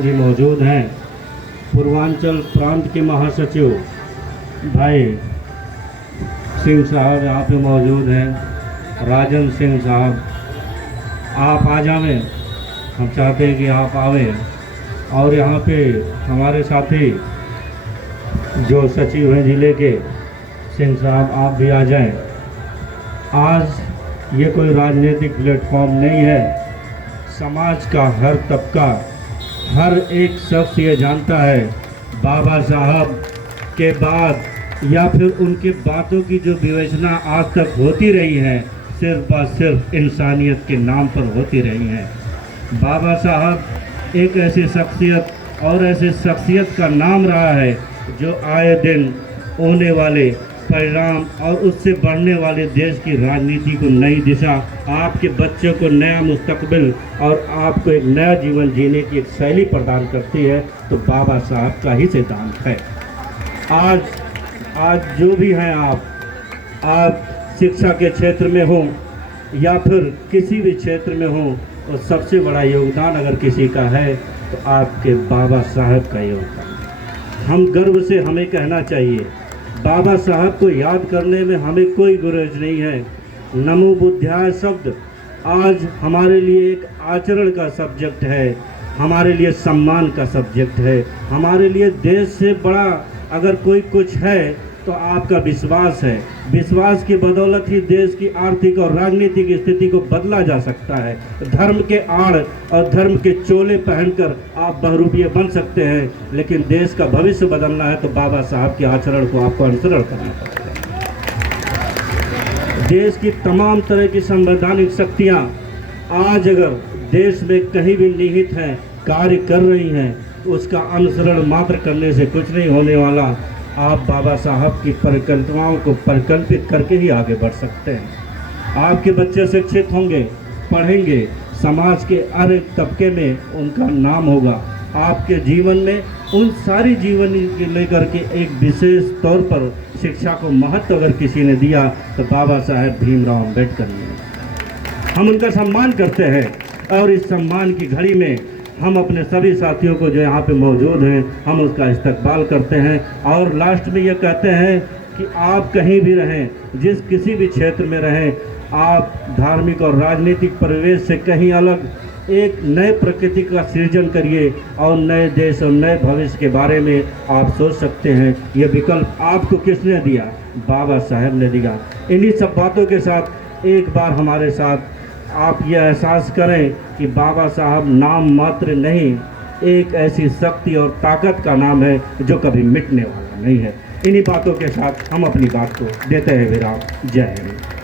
जी मौजूद हैं। पूर्वांचल प्रांत के महासचिव भाई सिंह साहब यहाँ पे मौजूद हैं। राजन सिंह साहब, आप आ जावें, हम चाहते हैं कि आप आवें। और यहाँ पे हमारे साथी जो सचिव हैं जिले के, सिंह साहब आप भी आ जाएं। आज ये कोई राजनीतिक प्लेटफॉर्म नहीं है। समाज का हर तबका, हर एक शख्स ये जानता है बाबा साहब के बाद या फिर उनके बातों की जो विवेचना आज तक होती रही है सिर्फ और सिर्फ इंसानियत के नाम पर होती रही है। बाबा साहब एक ऐसी शख्सियत और ऐसे शख्सियत का नाम रहा है जो आए दिन होने वाले परिणाम और उससे बढ़ने वाले देश की राजनीति को नई दिशा, आपके बच्चों को नया मुस्तकबिल और आपको एक नया जीवन जीने की एक शैली प्रदान करती है, तो बाबा साहब का ही सिद्धांत है। आज जो भी हैं आप शिक्षा के क्षेत्र में हो या फिर किसी भी क्षेत्र में हो, और सबसे बड़ा योगदान अगर किसी का है तो आपके बाबा साहब का योगदान। हम गर्व से हमें कहना चाहिए, बाबा साहब को याद करने में हमें कोई गुरेज नहीं है। नमो बुद्धाय शब्द आज हमारे लिए एक आचरण का सब्जेक्ट है, हमारे लिए सम्मान का सब्जेक्ट है। हमारे लिए देश से बड़ा अगर कोई कुछ है तो आपका विश्वास है। विश्वास की बदौलत ही देश की आर्थिक और राजनीतिक स्थिति को बदला जा सकता है। धर्म के आड़ और धर्म के चोले पहनकर आप बहुरूपिये बन सकते हैं, लेकिन देश का भविष्य बदलना है तो बाबा साहब के आचरण को आपको अनुसरण करना पड़ेगा। देश की तमाम तरह की संवैधानिक शक्तियाँ आज अगर देश में कहीं भी निहित हैं, कार्य कर रही हैं, तो उसका अनुसरण मात्र करने से कुछ नहीं होने वाला। आप बाबा साहब की परिकल्पनाओं को परिकल्पित करके ही आगे बढ़ सकते हैं। आपके बच्चे शिक्षित होंगे, पढ़ेंगे, समाज के हर एक तबके में उनका नाम होगा। आपके जीवन में उन सारी जीवन के लेकर के एक विशेष तौर पर शिक्षा को महत्व अगर किसी ने दिया तो बाबा साहेब भीमराव अम्बेडकर ने। हम उनका सम्मान करते हैं और इस सम्मान की घड़ी में हम अपने सभी साथियों को जो यहाँ पे मौजूद हैं, हम उसका इस्तकबाल करते हैं। और लास्ट में ये कहते हैं कि आप कहीं भी रहें, जिस किसी भी क्षेत्र में रहें, आप धार्मिक और राजनीतिक परिवेश से कहीं अलग एक नए प्रकृति का सृजन करिए और नए देश और नए भविष्य के बारे में आप सोच सकते हैं। ये विकल्प आपको किसने दिया? बाबा साहब ने दिया। इन्हीं सब बातों के साथ एक बार हमारे साथ आप ये एहसास करें कि बाबा साहब नाम मात्र नहीं, एक ऐसी शक्ति और ताकत का नाम है जो कभी मिटने वाला नहीं है। इन्हीं बातों के साथ हम अपनी बात को देते हैं विराम। जय हिंद।